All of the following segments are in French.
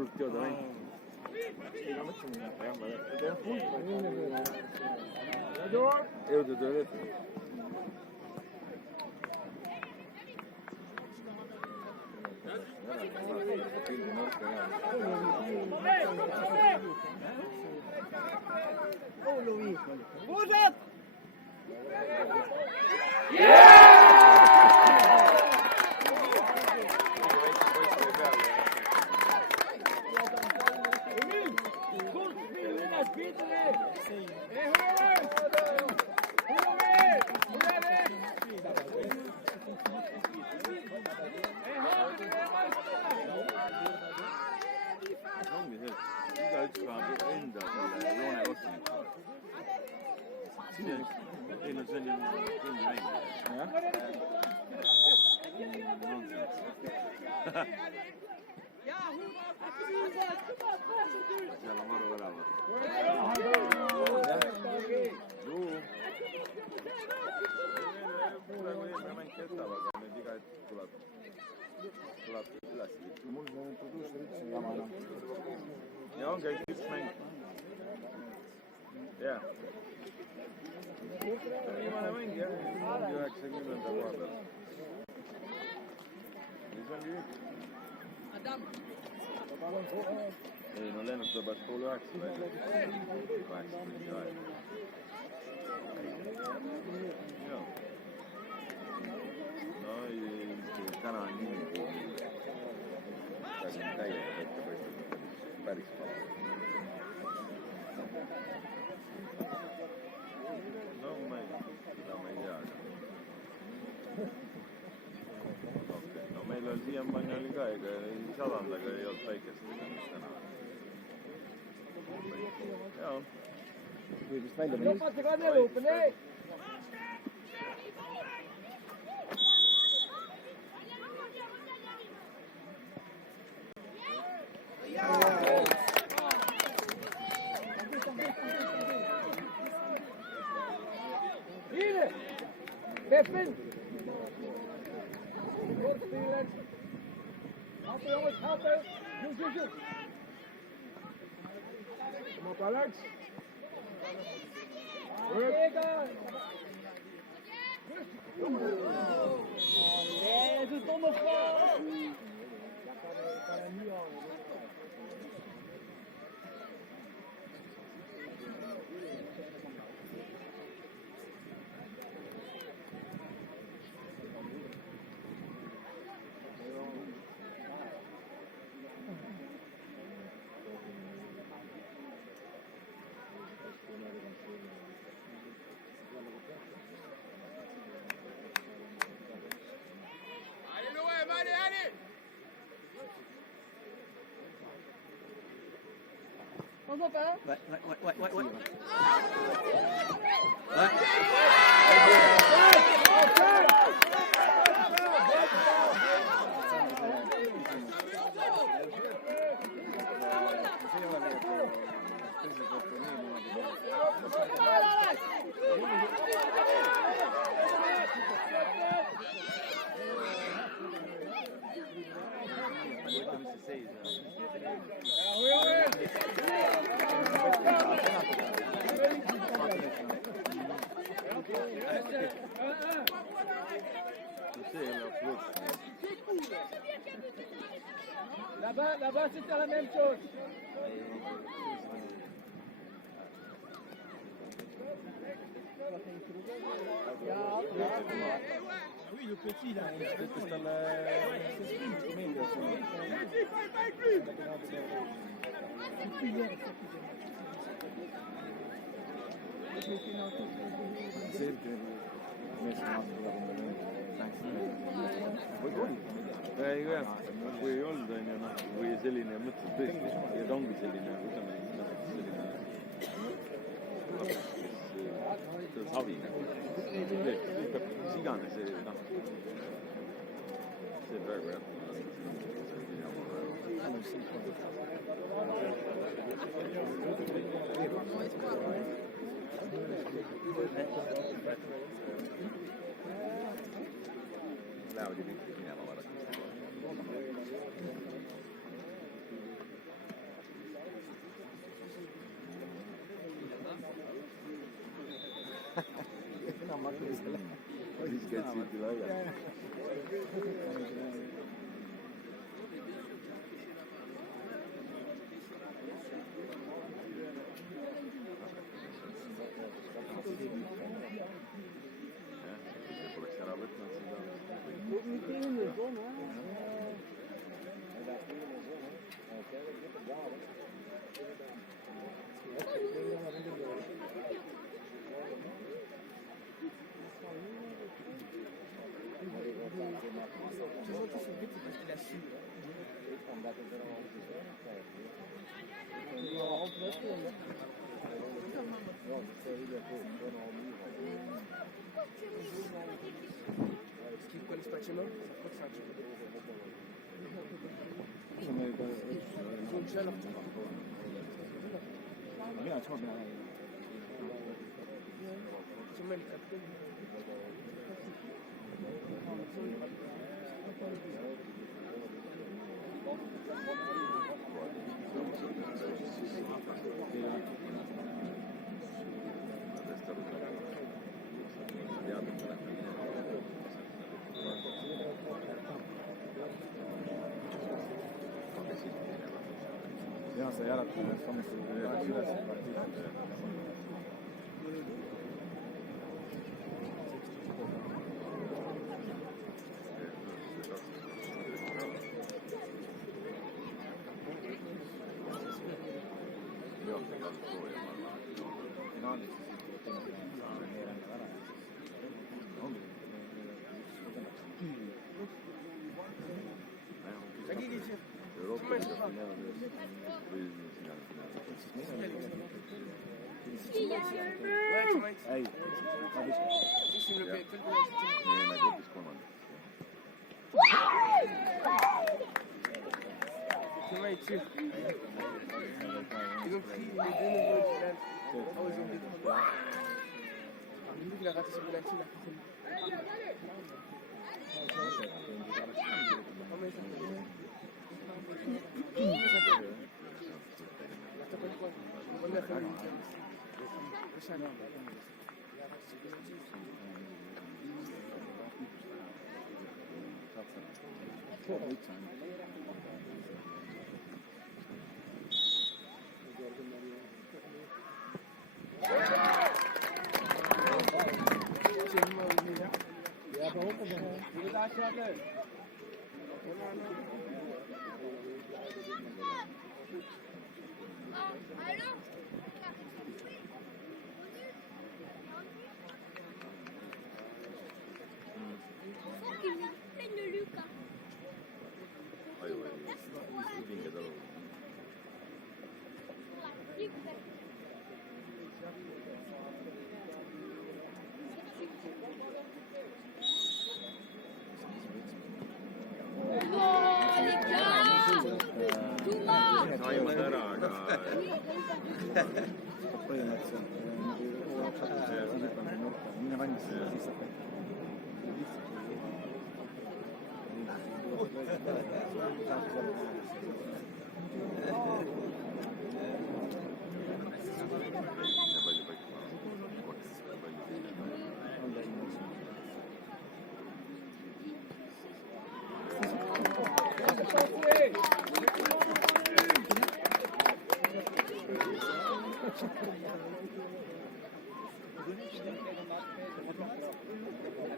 polnud teada läinud. Jõudu tööle. Muused! Ongi see, et igaüks tahab enda selle joone kohtunikku. Ei no see on ju mingi mäng. Seal on varu elavad. Praegu eelmine mäng kestab, aga nüüd iga hetk tuleb üles. Mul on producer üldse jama enam. Ja ongi ainult üks mäng. Jah. See on viimane mäng, jah. Ongi 90. koha peal. Ja see ongi üks. Ei, no lennuk tuleb pärast 8:30 välja. 8 tundi aega. Joo. No täna on nii kuum. See on täiega ette paistab. Päris paha. No seda ma ei tea. Okay. No meil oli siiamaani oli ka, ega ei sadanud, aga ei olnud päikest täna. Jaa. Võib vist välja minna. Peppen! Goed spelen! Helpen jongens, helpen! Zoek! Kom op Alex! Nee, dat is domme fout! Dat kan er niet aan. Pas op, hè? Ouais. Là-bas, c'était la même chose. Oui, le petit là, c'est dans la... Ei jah, kui ei olnud, on ju, noh, või selline mõtled tõesti, ja ta ongi selline, ütleme, selline savi nagu. Mis iganes see, noh, see praegu jah. Lähevad ju kõik minema varem. Gli scherzetti, ragazzi. Con la sciarabetta non si dà. Mit denen ist so, ne? Quelli facciano? Non c'è la c'è mai il Yana se yarattı. Sonrası Ej, Mai ce? Eu fui de novo de auzi un pic. Am gândit la gata să vă la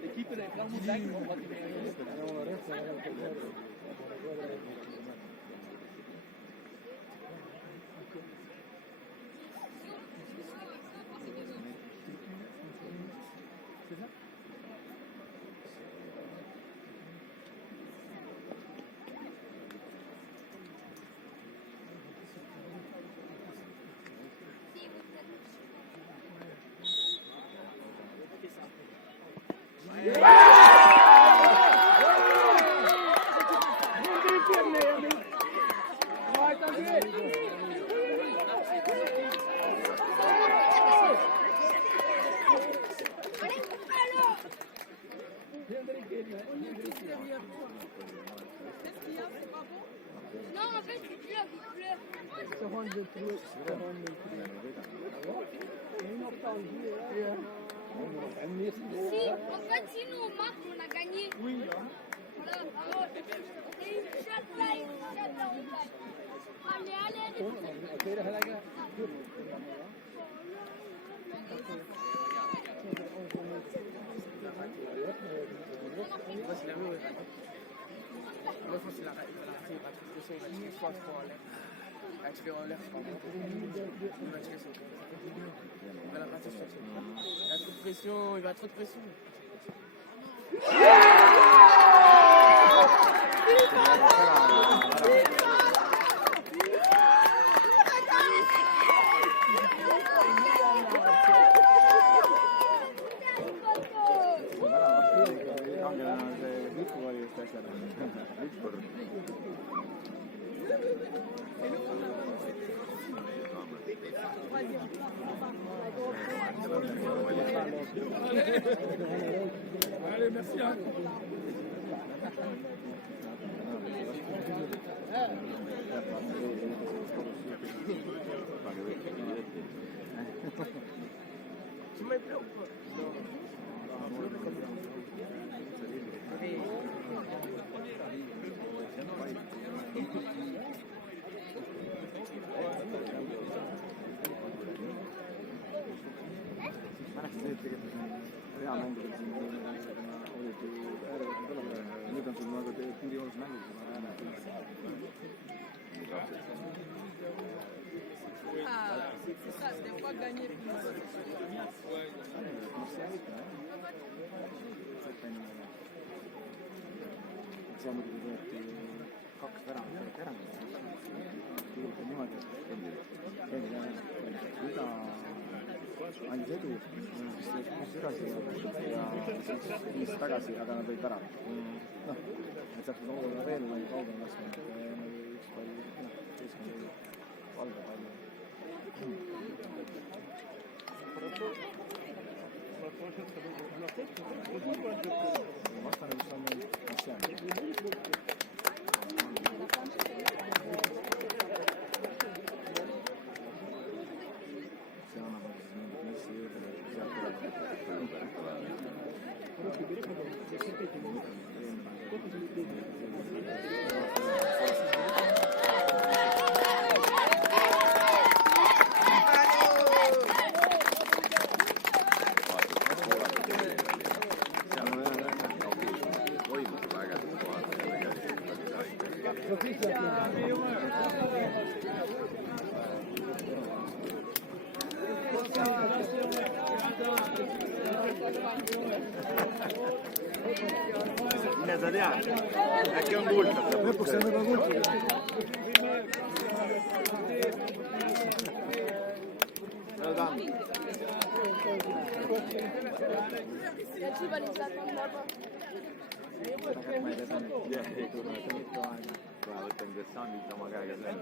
L'equipe est vraiment dingue. Non, en fait, il pleut. 103. 1 op Tangier. Ja. Si, en fait, si nous on marque, on a gagné. Oui. Voilà. Alors, et allez, allez. Il va trop de pression. Allez, merci. Tu m'as plu ou pas? C'est ça, des fois gagner plus. andis edu, siis kus edasi ja siis tagasi, aga nad olid väravad. Noh, et saaks olla veel kaugel lasknud, üks pall, teistkond valda palju. Vastane, mis on meil, mis see on? Mine sa tead, äkki on kuulda. Lõpuks on juba kuulda. Ja tu vas les attendre là-bas. Jah, ei tule ikka aega. Kohe võtan kressandid oma käega selle.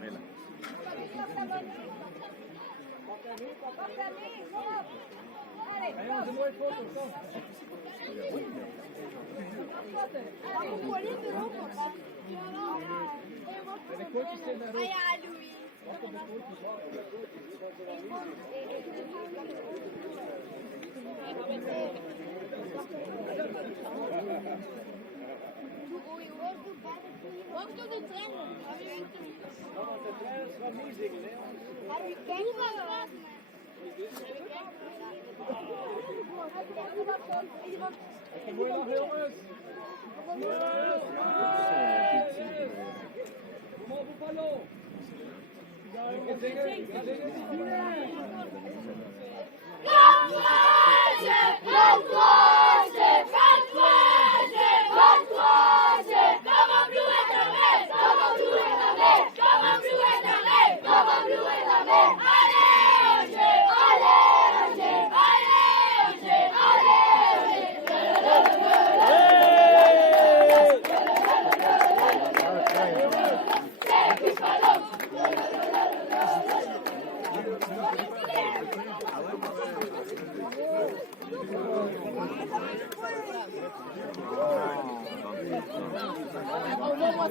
Meile. Allez,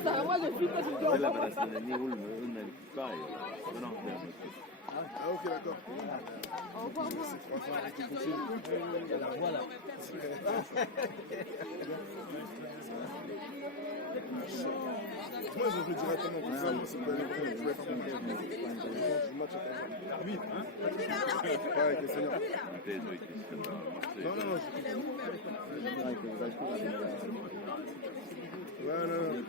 Sara, moi je suis pas sur Quella per essere lì un paio, no? Ah, ok, d'accord. Voilà. Moi, je veux directement comme ça, moi, c'est pas le problème. Je vais faire mon match à oui, hein? Ouais, avec les seniors. Non, non, non. Ouais, non, non.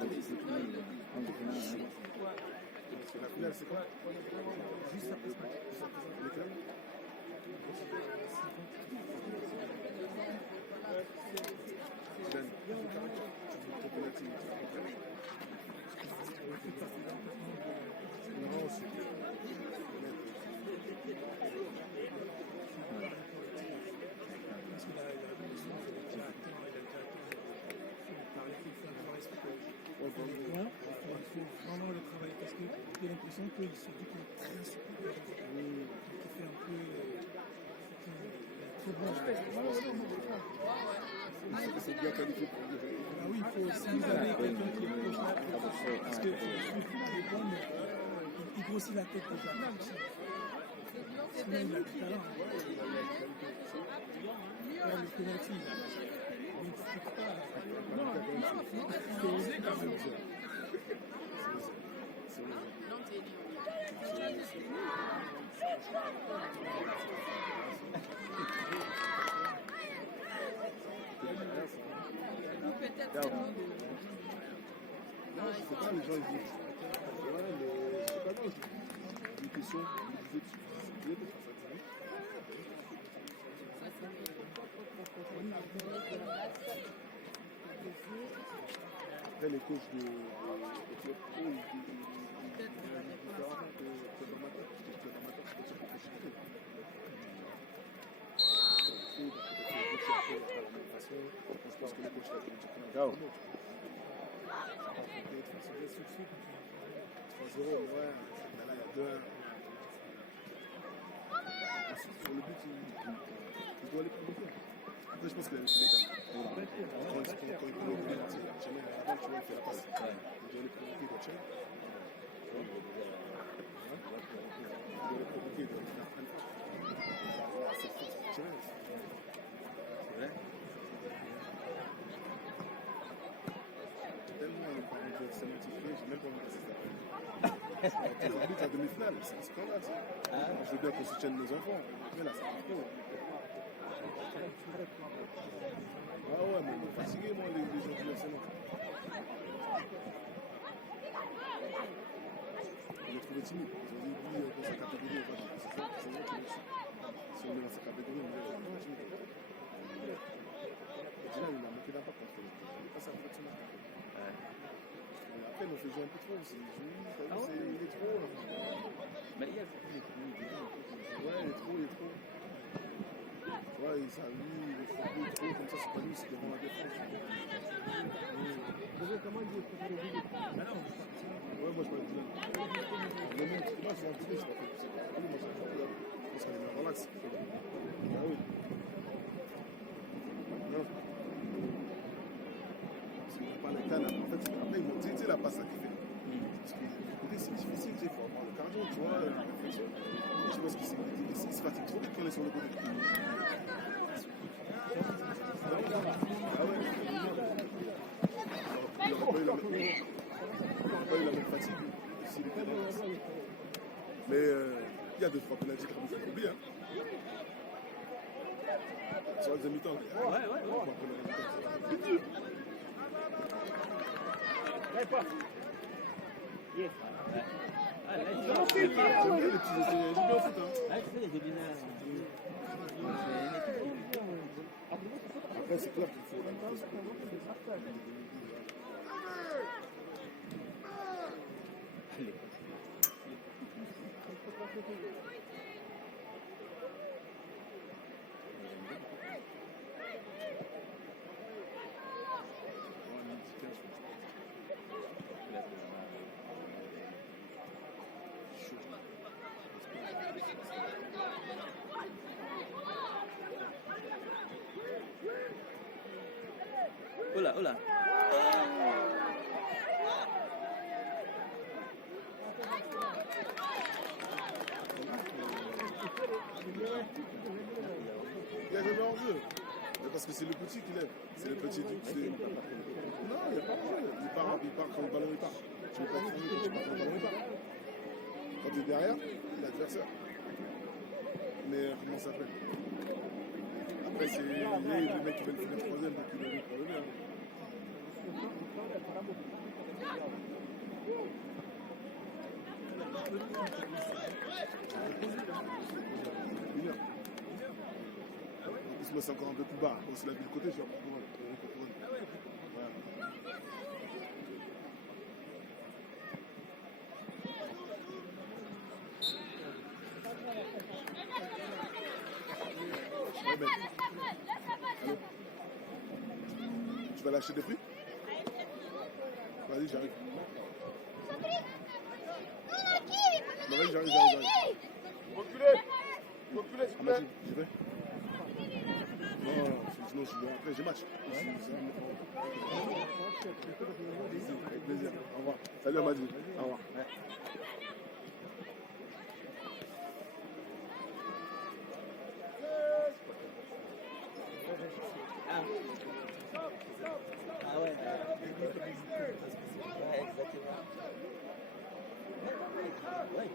La finale, c'est quoi? Juste après ce match. Les clubs? Non, c'est vraiment le travail parce que j'ai l'impression qu'il se dit qu'il est très supérieur, qu'il fait un peu trop bon. c'est bien qualifié pour le jeu. Ah oui, il faut aussi vous avez quelqu'un qui est proche là, parce que il est bon, mais il grossit la tête déjà. Sinon, il a du talent. Là, le penalty, il ne discute pas. Non, il faut oser quand même. Non, je sais pas, les gens ils disent. Ouais, mais c'est pas grave. Une question, vous êtes suffisé pour faire ça. Après, les coachs de club pro, ils sont différents que club amateur, parce que le club amateur, c'est pas sur les possibilités. Je pense que les coachs là, Ciao. 3-0, ouais, là, il y a 2-1. Sur le but, il doit les provoquer. Après, je pense qu'il a les mécanismes. Quand il peut le rouler, jamais la balle, tu vois, il fait la passe. Il doit les provoquer, il doit tirer. Il doit les provoquer, il doit les faire prendre. C'est tirer. C'est vrai. Tellement sémantifié, j'ai même pas envie de passer ça. Les arbitres à demi-finale, c'est un scandale ça. Je veux bien qu'on soutienne nos enfants, mais là c'est pas trop. Ah ouais, mais ils sont fatigués moi les gens du FC Nantes. Ils ont trouvé timide, ils ont dit oui dans sa catégorie, on va dire. C'est ça qui est aussi. Si on est dans sa catégorie, on est vraiment timide. Et là, il a manqué d'impact contre eux. Il est pas sa faute ce matin. Après, il nous fait jouer un peu trop aussi. Il est trop. Mais il y a des Ouais, il est trop. Ouais, ça, lui, il est trop, comme ça, c'est pas lui, c'est devant la défense. Comment il dit ouais, moi je parle de là. Le monde, moi je suis un peu, je parle de ça. Moi je suis un peu là. Parce qu'elle est relax. Ah oui. Non. Parce qu'il n'a pas les cannes. En fait, après, ils m'ont dit, tu sais, la passe à qui fait. Parce que écoutez, c'est difficile, il faut avoir le cardio, tu vois, la réflexion. Je pense qu'il se fatigue trop vite quand on est sur le côté. Ah ouais. Il n'aurait pas eu la même fatigue s'il était dans la. Mais il y a 2-3 pénaltys qui ont fait oublier. Hein. Sur le demi-temps. J'aime bien les petits essais. J'aime bien au foot. Après, c'est clair qu'il faut. Oula. parce que c'est le petit qui lève. C'est le petit du. Non, il n'y a pas de jeu. Il part quand le ballon il part. Tu ne peux pas te fournir quand tu pars quand le ballon il part. Quand tu es derrière, l'adversaire. Mais comment ça s'appelle? Après, c'est le mec qui veut le finir troisième, donc il va pour le bien. Une heure. En plus, moi, c'est encore un peu plus bas. On se l'a vu de côté, je vais pour tu vas lâcher des prix? Vas-y, j'arrive. Non, vas-y, j'arrive. Reculez, s'il vous plaît. J'y vais. Non, sinon je suis bien. Après, j'ai match. Avec plaisir. Au revoir. Salut, Amadi. Au revoir. Ouais. Ah ouais. Ouais, exactement. Ouais.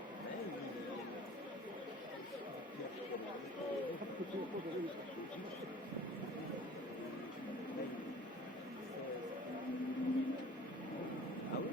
Ah oui.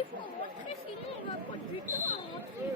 Il faut rentrer, sinon on va pas du temps à rentrer.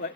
Ouais.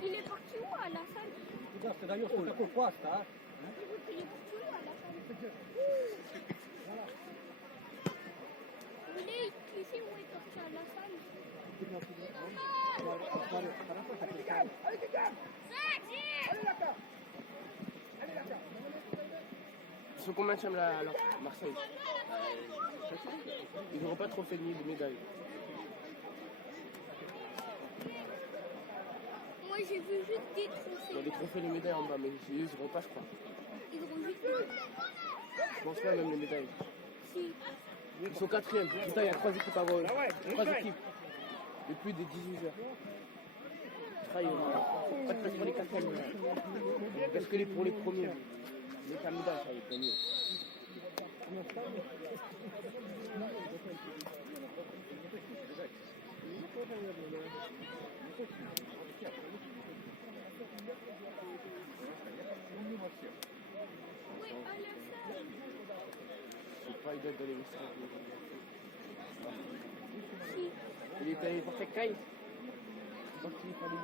Il est parti où à la salle? D'ailleurs, c'est quoi ça? Il est parti où à la salle? Il est ici où il est parti à la salle? Ils sont combien de là alors, Marseille? Ils n'auront pas trop fait de médailles. Moi j'ai vu juste des trophées. Il y a des trophées de médailles en bas, mais ils n'auront pas, je crois. Ils auront juste Je pense pas même les médailles. si. Ils sont quatrièmes. Putain, il y a 3 équipes à voir. 3 équipes. Depuis des 18 heures. Pas de place pour les quatrièmes. Parce que pour les premiers. Les candidats, ça y est, gagné. Oui, à la salle. Je sais pas, il doit être dans les vestiaires. Si. Il est allé porter Kai. Donc il est pas allé.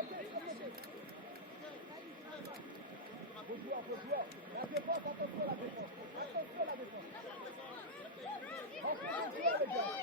La défense, attention la défense. Attention la défense. Rentrez les joueurs, les gars.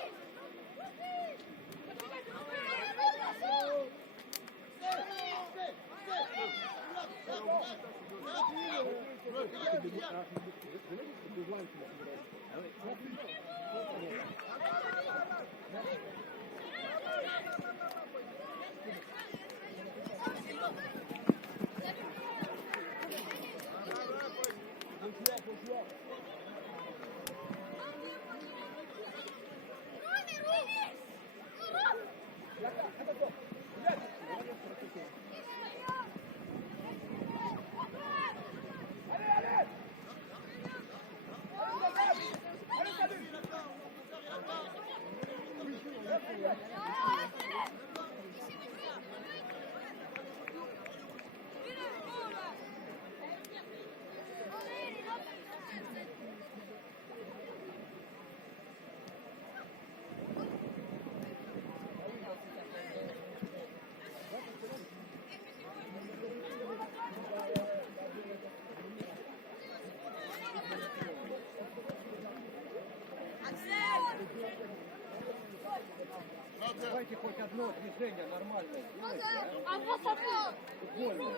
Давайте хоть одно движение нормальное. А вот это! Больно.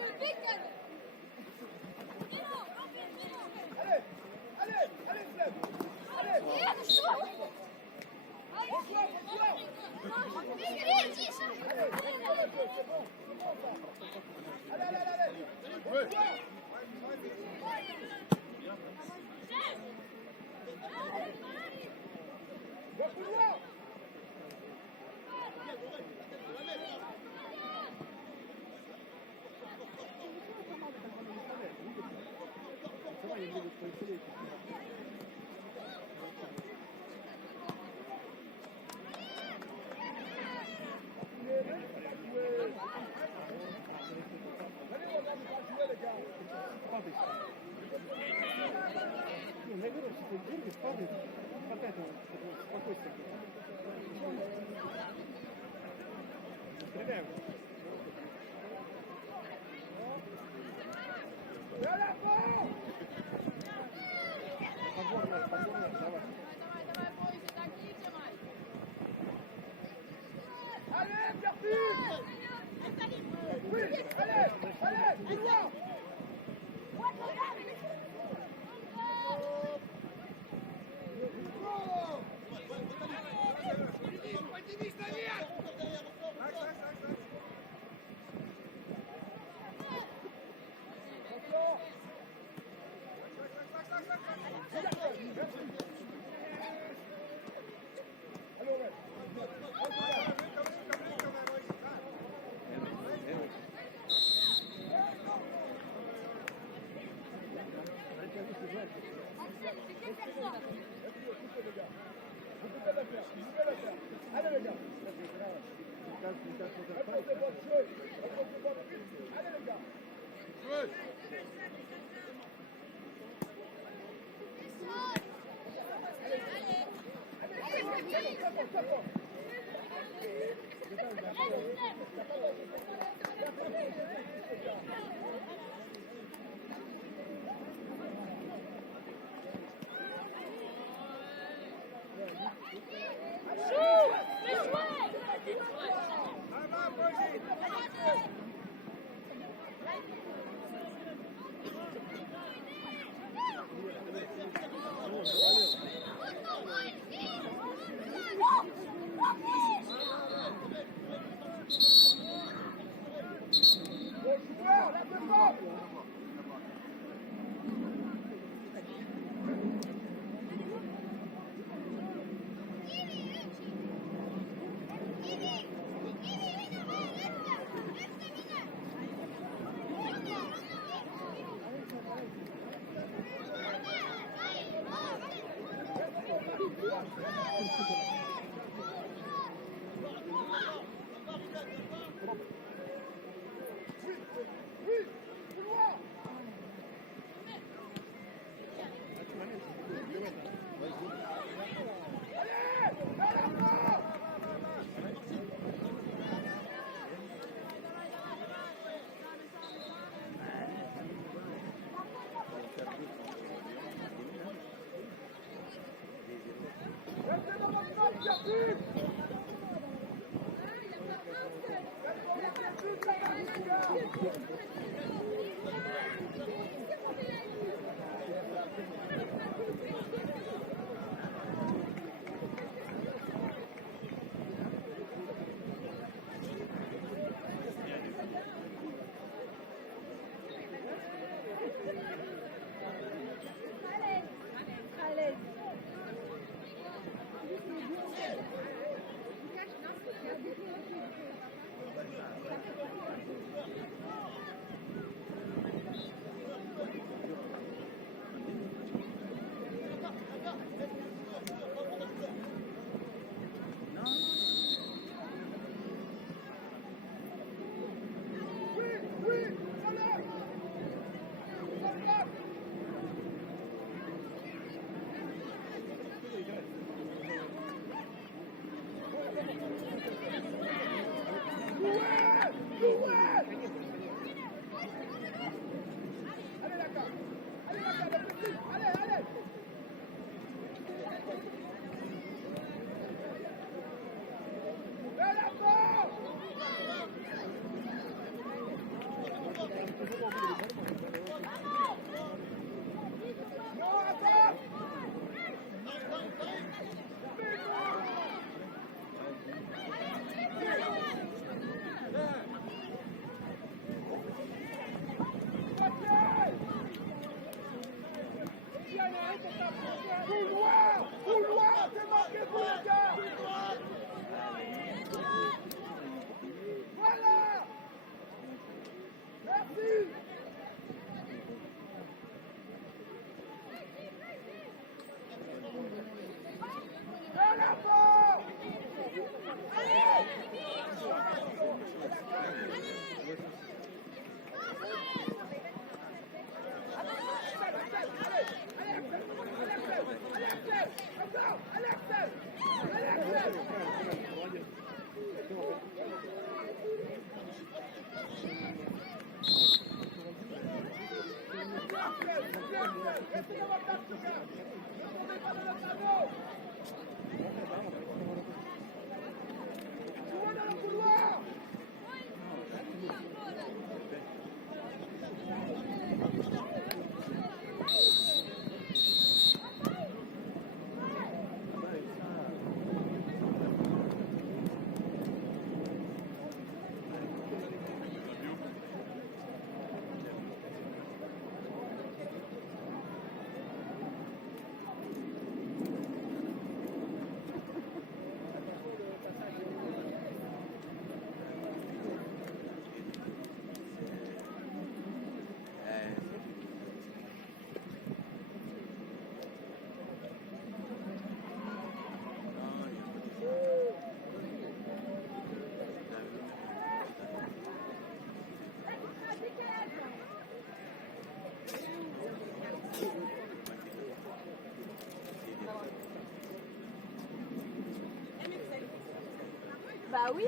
Bah oui.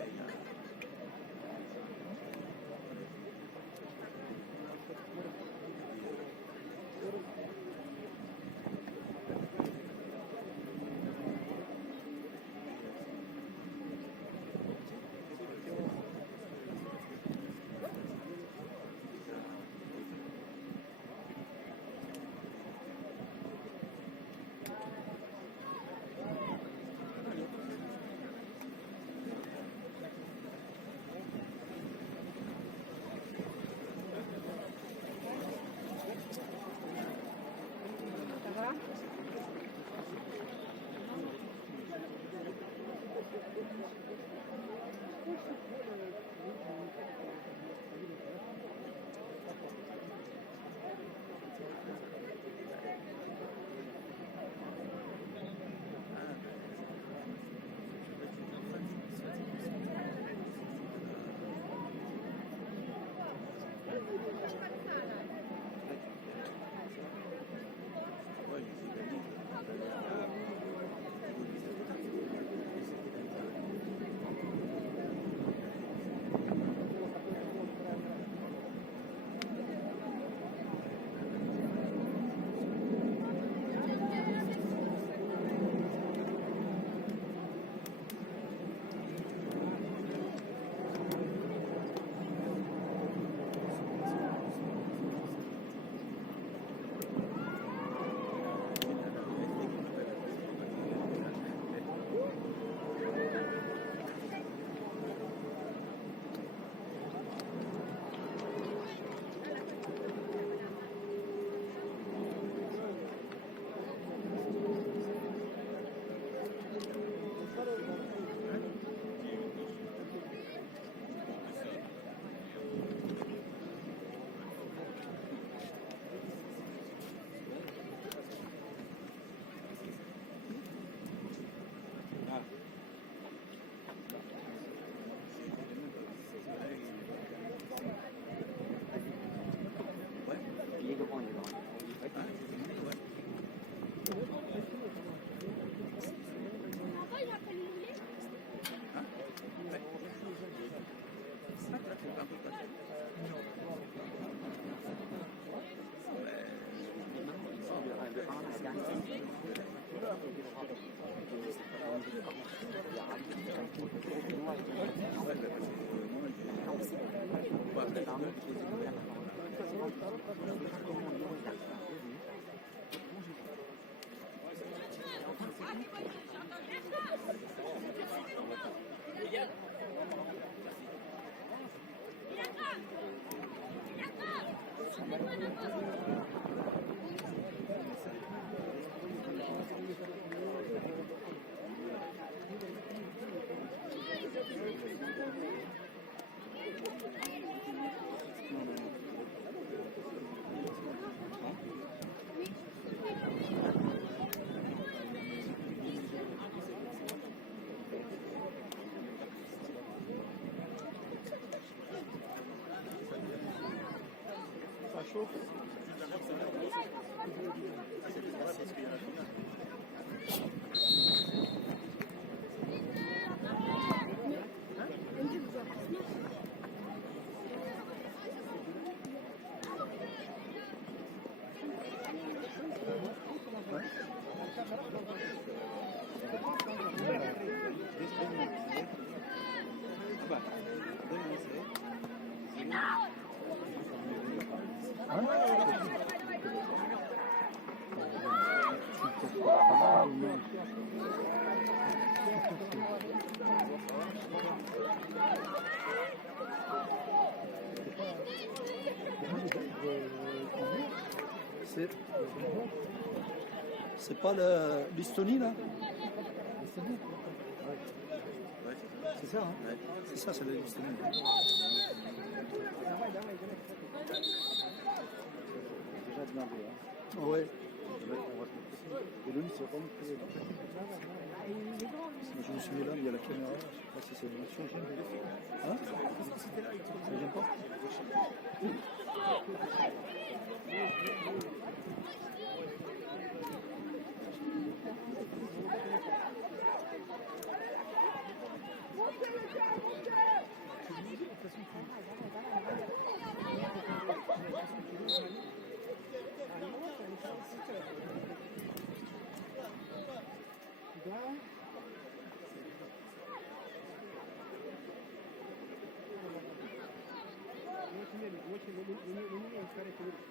C'est pas l'Estonie là? C'est ça, hein? C'est ça, c'est l'Estonie. Déjà demandé. Hein. Ouais. Et lui, c'est vraiment que. Je me suis mis là, mais il y a la caméra. Je sais pas si c'est une action. Hein? Ça gêne pas?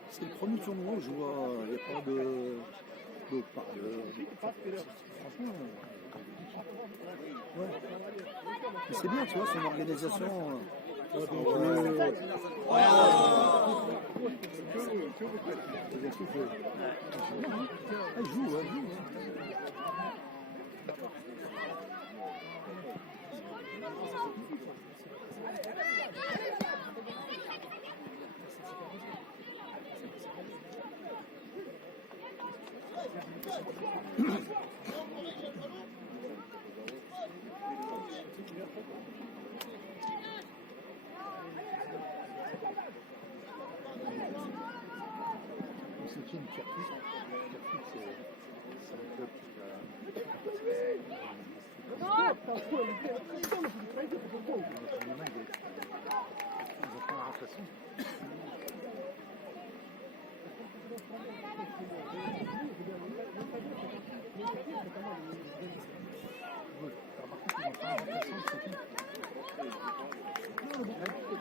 C'est le premier tournoi où je vois, il n'y a pas de parieurs. Franchement, ouais. Mais c'est bien, tu vois, c'est une organisation. Elle joue, elle joue. C'est qui une Turquie? C'est un club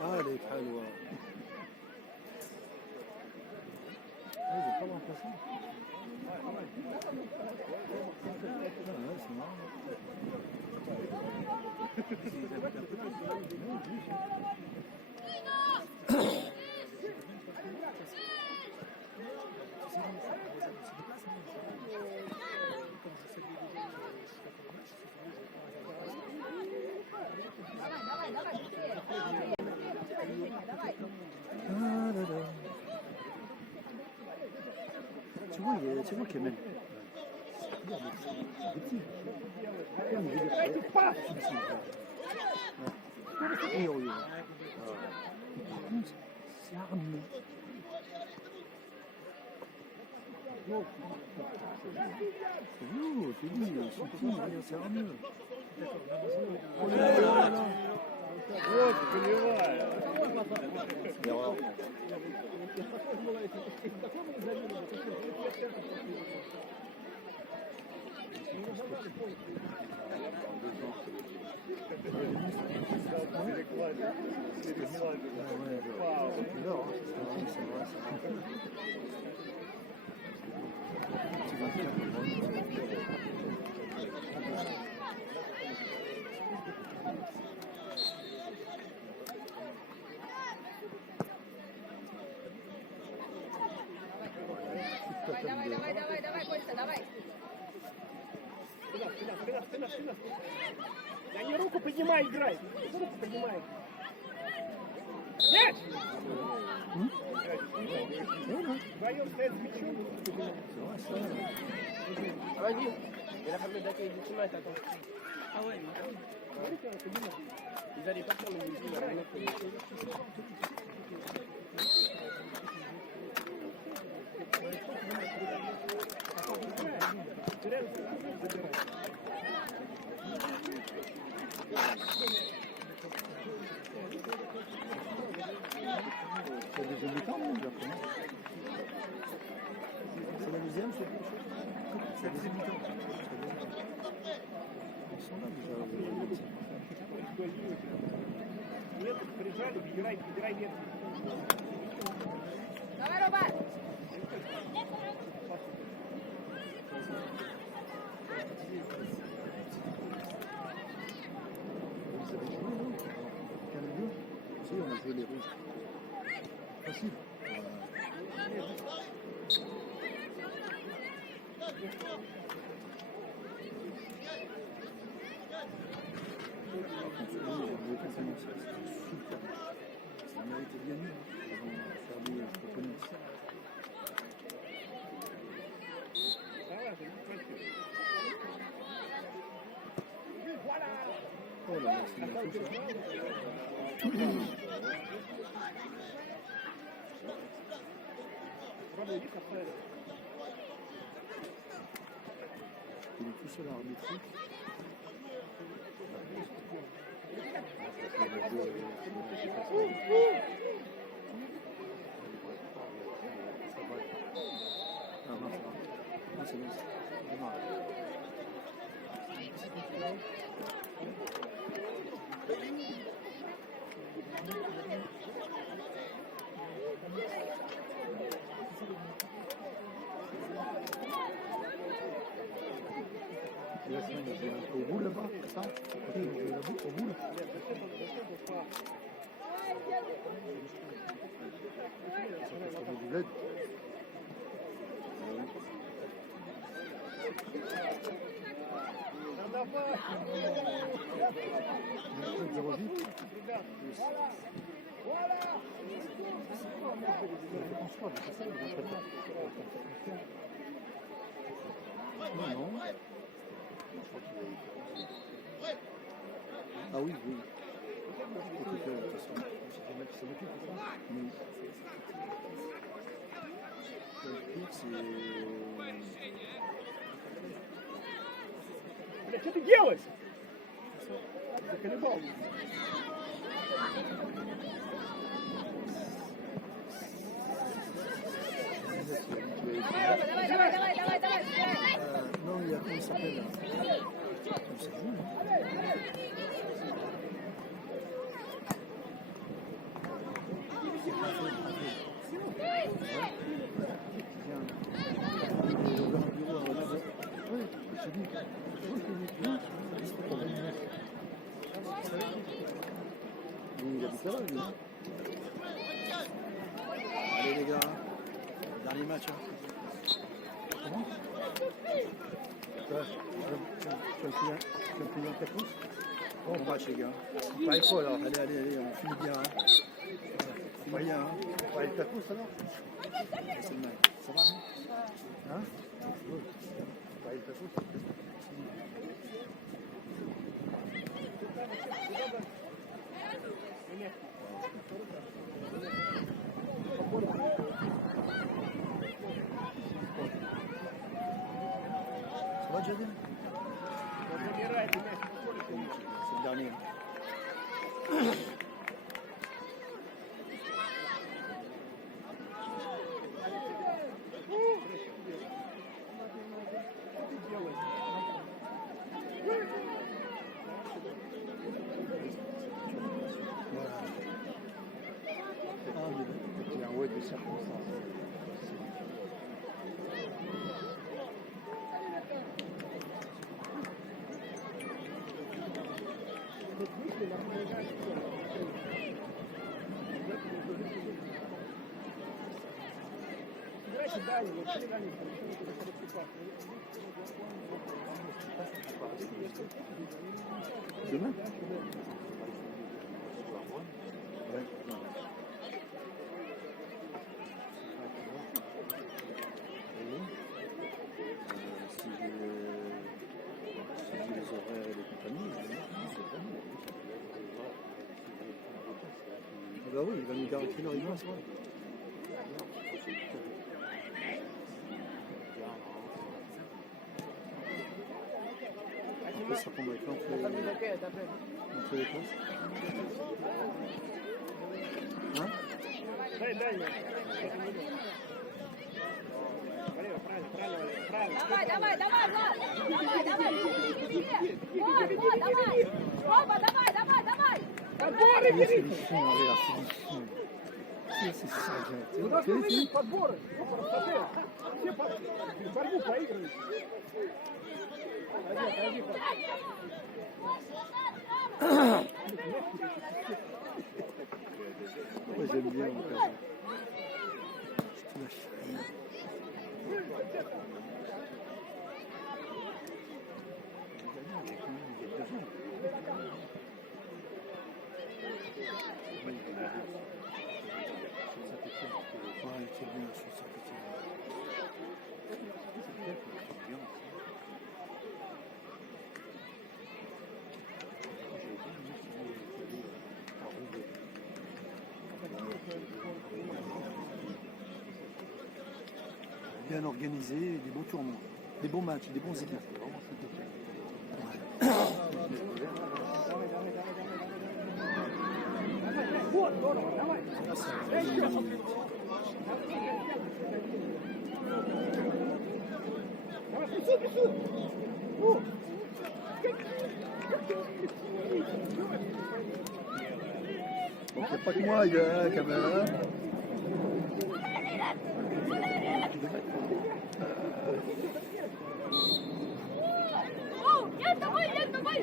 هذه حلوة. هذه طبعا فصل. Tu vois qu'il y a même. C'est hargneux. Oh, c'est dit, ils sont petits, regarde, c'est hargneux. Oh là là là. Erreur. C'est des courageux. C'est des courageux. C'est l'or, hein. C'est vrai, c'est vrai. Давай, Костя, давай. Спина. Да не руку поднимай, играй. Руку поднимай. Нет! Вдвоем стоят с мячом. Vas-y. Et la famille d'accueil du team attends. Ah ouais, Ils allaient partir, mais ils allaient C'est le deuxième mi-temps, ou la première? C'est la deuxième, c'est la deuxième mi-temps. Ils sont là déjà. Нет, приезжали, выбирай место. Давай, Робert. Vous avez joué, non? Canada? Si, on a joué les rouges. Facile. Ça mérite de gagner. Ils vont faire des propositions. Oh là là, c'est une il est tout seul à arbitrer. Ah non, ça va. Non, c'est bon. On démarre. Et la semaine, ils jouent au bout là-bas, c'est ça? Ils jouent au bout là? Ça fait du LED. Non. Ah oui, oui. Écoute, de toute façon, c'est des mecs qui s'en occupent, c'est ça? Oui. Le pire, c'est... Блядь, что ты делаешь? Заколебал. Давай. Non, il y a comment il s'appelle là? C'est vous, hein? Il habite là-bas, lui. Allez les gars, dernier match. Hein. Comment? Tu as payé un tacos? Bon match les gars. Pas trop alors, allez, on finit bien. Hein. Moyen, hein. On va aller tacos alors? C'est le mal. Ça va, non? Hein? Oui. On va aller tacos? Ça va, Jaden? C'est le dernier. Demain? Ouais. Si j'ai les horaires et les compagnies, c'est pas bon. Ah bah oui, il va nous garantir leur immense. Après, ça prendrait quand entre les classes. Hein? Давай, давай, давай, Влад! Давай, давай! Вот, вот, давай! Рома, давай, давай, давай! Подборы C'est бери! du fond, regarde, c'est du fond. C'est ça, Вы должны видеть подборы. Все борьбу проигрываете. Moi j'aime bien en fait. Je te lâche. Ouais, c'est bien, je suis sûr que c'est bien. Bien organisé, des beaux tournois, des bons matchs, des bons équipes. Donc il n'y a pas que moi, il y a la caméra. Я с тобой, я с тобой!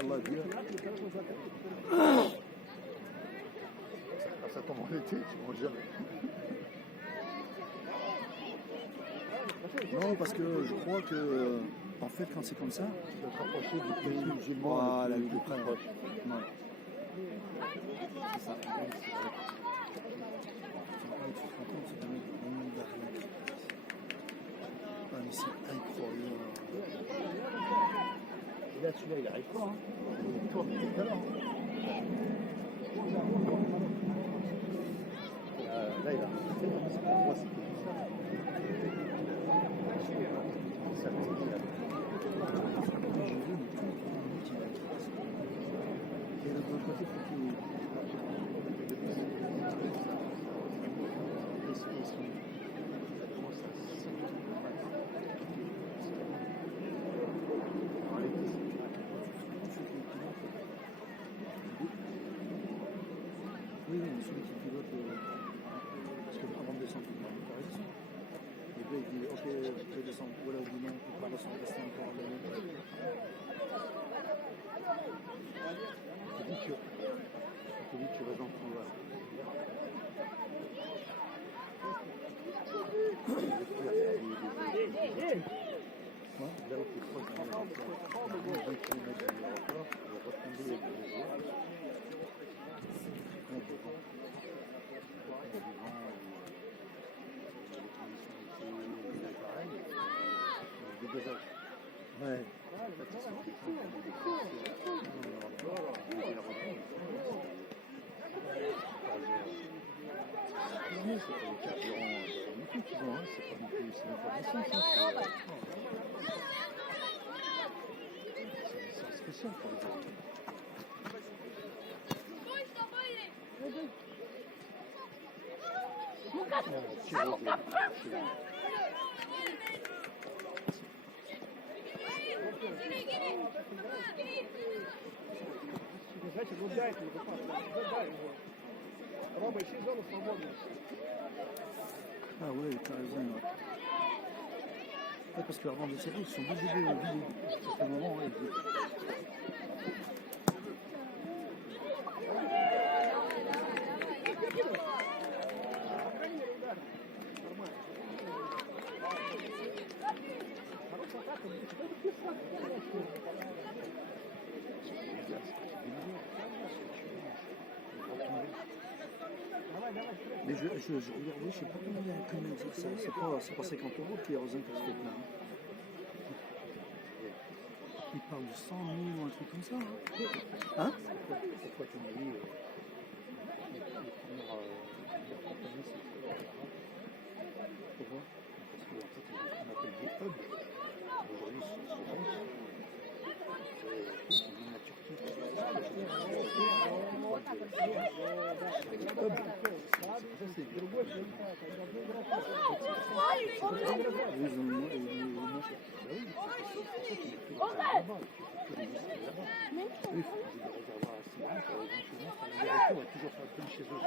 Allah Dieu. Ça tombe en été, tu manges jamais. Non, parce que je crois que, en fait, quand c'est comme ça, tu dois te rapprocher du pays musulman. Voilà, le plus proche. Ouais. C'est ça. Ah, mais c'est incroyable. Et là, celui-là, il arrive pas. Hein. Toi, tout à l'heure. Là, il a moi, c'est tout ça. J'ai vu, mais tout et de l'autre côté, il faut qu'il... Oui, mais celui qui pilote, parce que avant de descendre, il faut pas descendre. Le gars, il dit, ok, je peux descendre. Voilà, il dit non, il ne faut pas descendre, rester encore à l'année. Je te dis que tu vas dans ton là. Ouais, là où tu es proche de l'aéroport, 20 km de l'aéroport, il va retomber avec des joueurs. Ouais. C'est pas non plus, c'est pas chiant pour les autres. Значит, вот дай это, дай его. Рома, ищи зону свободную. Ah ouais, t'as raison. Ouais, parce que avant de série, ils sont obligés de vider. À un moment, ouais, mais je regardais, je sais pas combien c'est pas 50 € qui est aux Incastrés là. Il parle de 100 000 ou un truc comme ça. Hein? Pourquoi tu m'as dit pourquoi? Parce qu'en fait, on appelle des hubs. Aujourd'hui, c'est bon.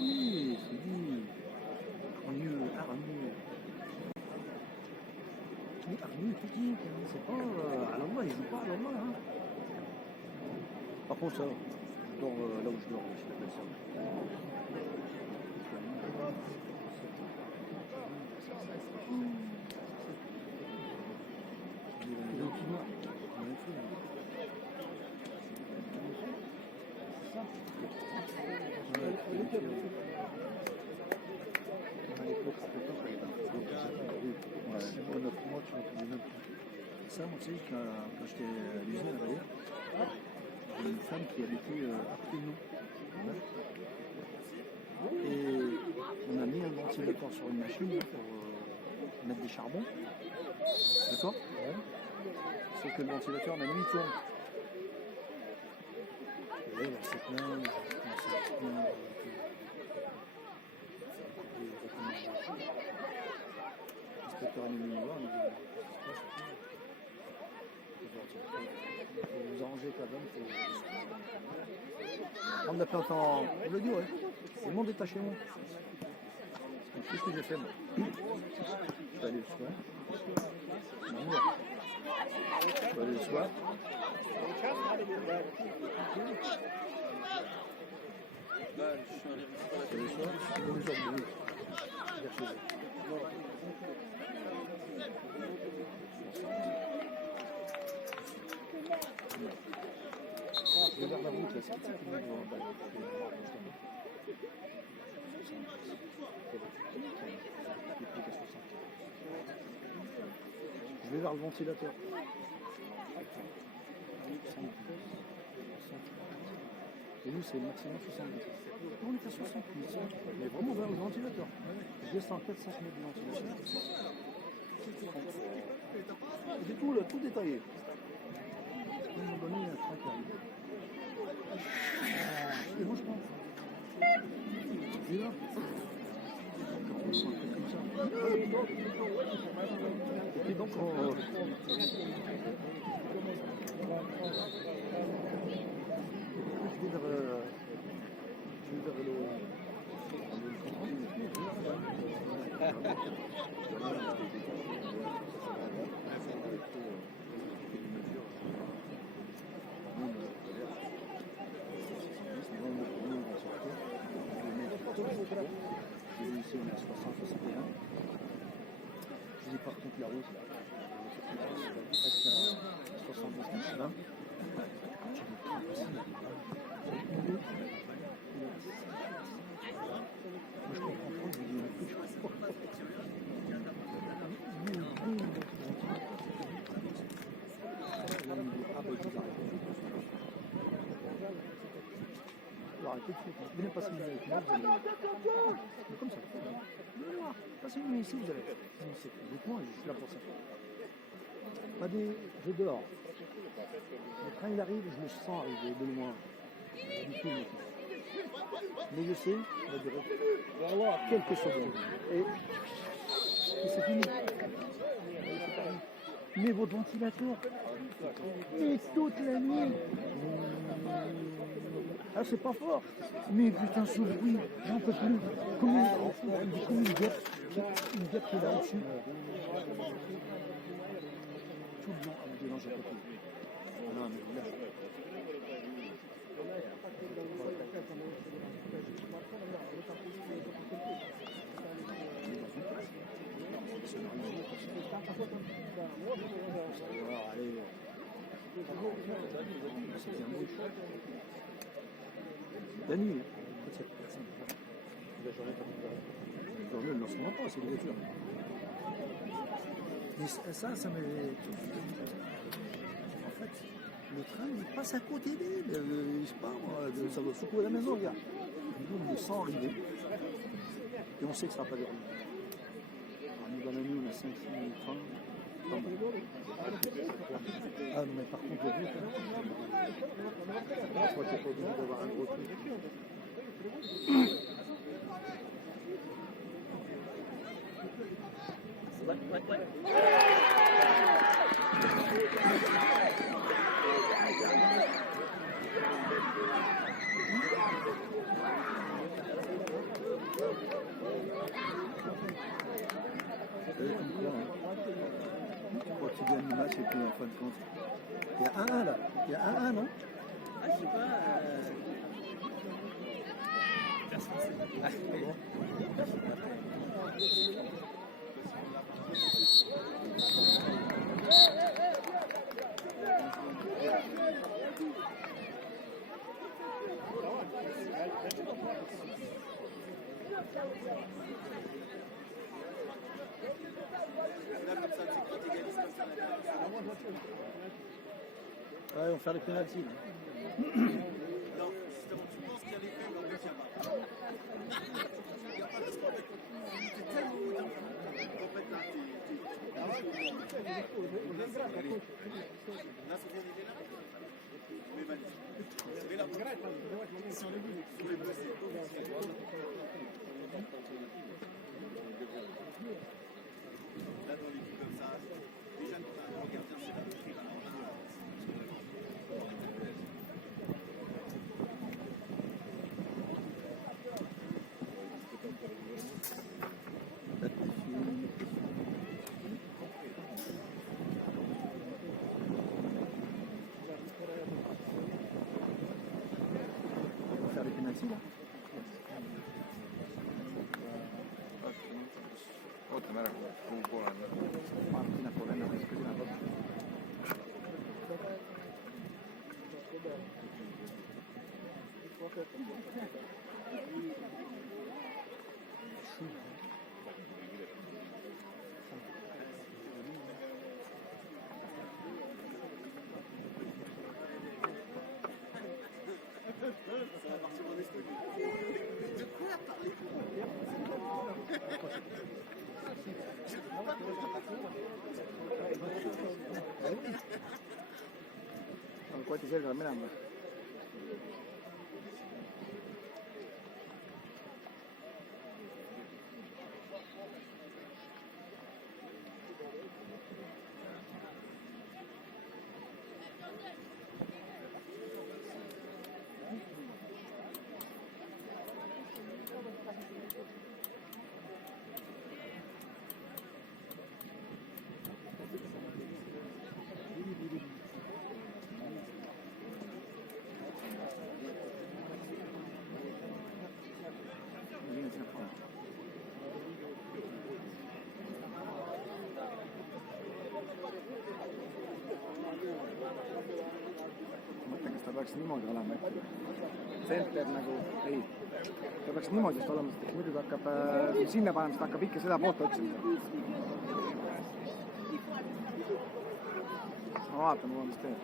Oui, c'est dit. Arnaud. Mais Arnaud est petit, c'est pas à l'endroit, il joue pas à l'endroit. Hein. Par contre, ça, je dors là où je dors, je l'appelle ça. Donc, tu vois, on a fait. Ça, on sait, quand j'étais à l'usine à Valère, il y a une femme qui habitait à côté de nous. Et on a mis un ventilateur sur une machine pour mettre des charbons. D'accord? Sauf que le ventilateur, la nuit, il tourne. Et là, il s'est plaint, l'inspecteur est venu me voir, il m'a dit vous vous arrangez avec la dame pour prendre la plainte en. Je le dis, ouais. C'est mon détaché, moi. Qu'est-ce que j'ai fait, moi? Je suis allé le soir. Je suis allé le soir. Je vais vers la route, là, c'est ça qui me dit. Je vais vers le ventilateur. Et nous, c'est le maximum 70. On est à 68, mais vraiment vers le ventilateur. Je descends 4-5 mètres du ventilateur. C'est tout, là, tout détaillé. Ils m'ont donné un traquage. C'est bon, je pense. Et là, on fait comme ça. Et donc, je vais vers ici on est à 60, 61. Et par contre, la route, presque à 70 là. Moi, je comprends pas, je dis un truc, je comprends pas. Arrêtez de suite. Venez passer une nuit avec moi, vous allez... Mais comme ça. Venez voir. Passez une nuit ici, vous allez... Avec moi, je suis là pour ça. Pas des... Je dors. Le train, il arrive, je me sens arriver. Donnez-moi du tout, mon fils. Mais je sais, il va durer quelques secondes. Et c'est fini. Mais votre ventilateur, et toute la nuit. Ah, c'est pas fort. Mais putain, ce bruit, j'en peux plus. Comme une guêpe qui est là-dessus. Tout le long, avec des gens, j'en peux plus. Ah non, mais là. Alors, allez. C'est bien beau. La nuit, cette personne. La journée, elle ne s'en va pas, c'est des voitures. Mais ça me. En fait, le train, il passe à côté d'elle. Je sais pas, moi, ça doit secouer la maison, regarde. Nous, on est sans arriver. Et on sait que ça ne va pas durer. Nous, dans la nuit, on a 5 minutes 30. Ah non, mais par contre, le but, je crois qu'il n'y a pas obligé d'avoir un gros truc. Quand tu gagnes le match et puis en fin de compte. Il y a 1-1 là. Il y a 1-1, non? Ah, je sais pas. Ah, bon. Ouais, on va faire les pénaltys. Non, justement, tu penses qu'il y a les faits, mais on ne tient pas. Il n'y a pas de sport. Tu es tellement moderne. En fait, là, là, ça vient d'arriver là. Mais valide. Mais là, sur les buts, sur les blessés. Là, dans l'équipe comme ça, déjà, le gardien, c'est là. On va faire les pénaltys là. Martina Corena, parce que j'ai un vote. Ça va partir en esprit. De quoi parler? Qua ti serve la melanda. peaks niimoodi olema, et tsenter nagu ei, ta peaks niimoodi just olema, sest muidu ta hakkab sinna panema, ta hakkab ikka seda poolt otsima. Ma vaatan, mis teeb.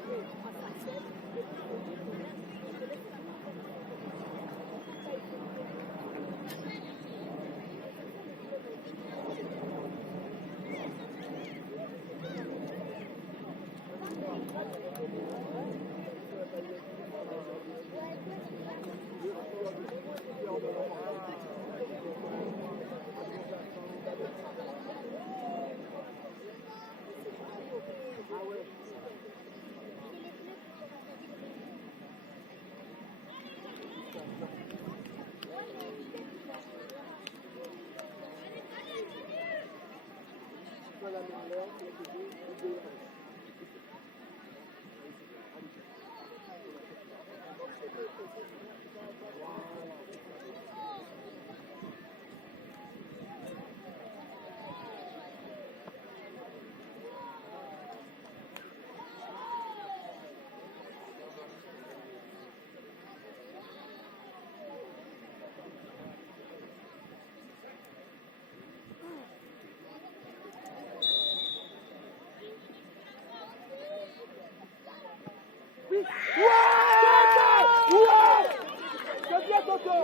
C'est bien Toto.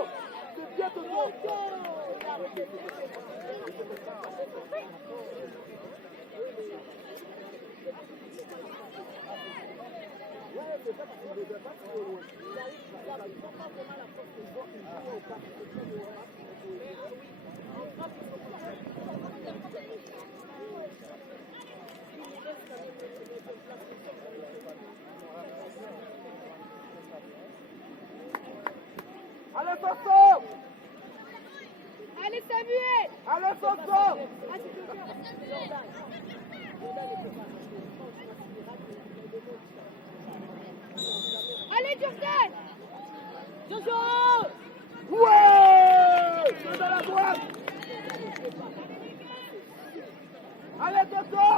C'est bien Toto. Allez Soso! Allez Samuel! Allez Soso! Allez Jordan! Jojo! Ouais! C'est dans la boîte! Allez Soso!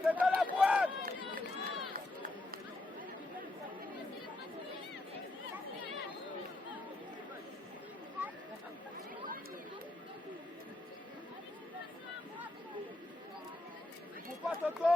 C'est dans la boîte! Faut pas Toto!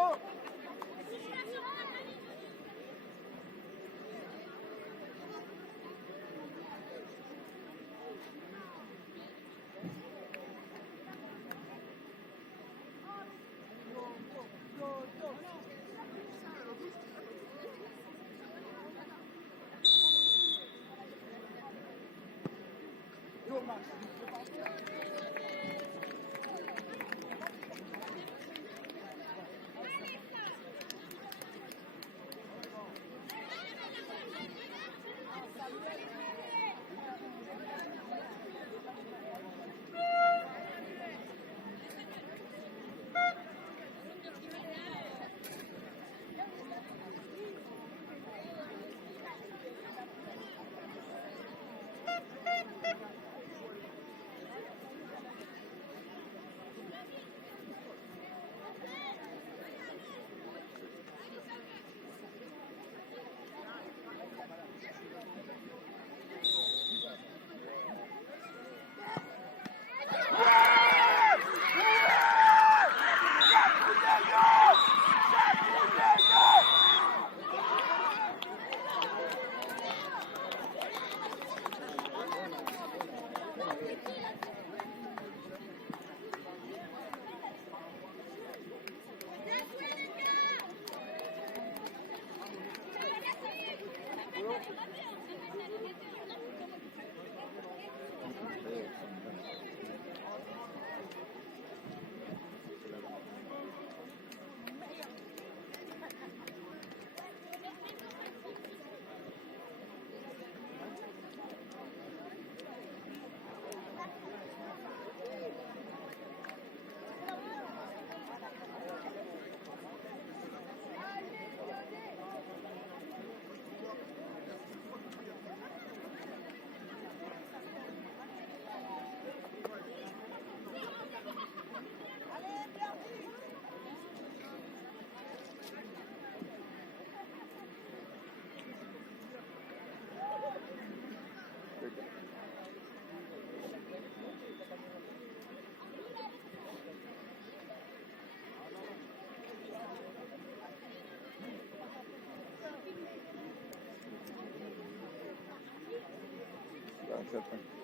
fait après.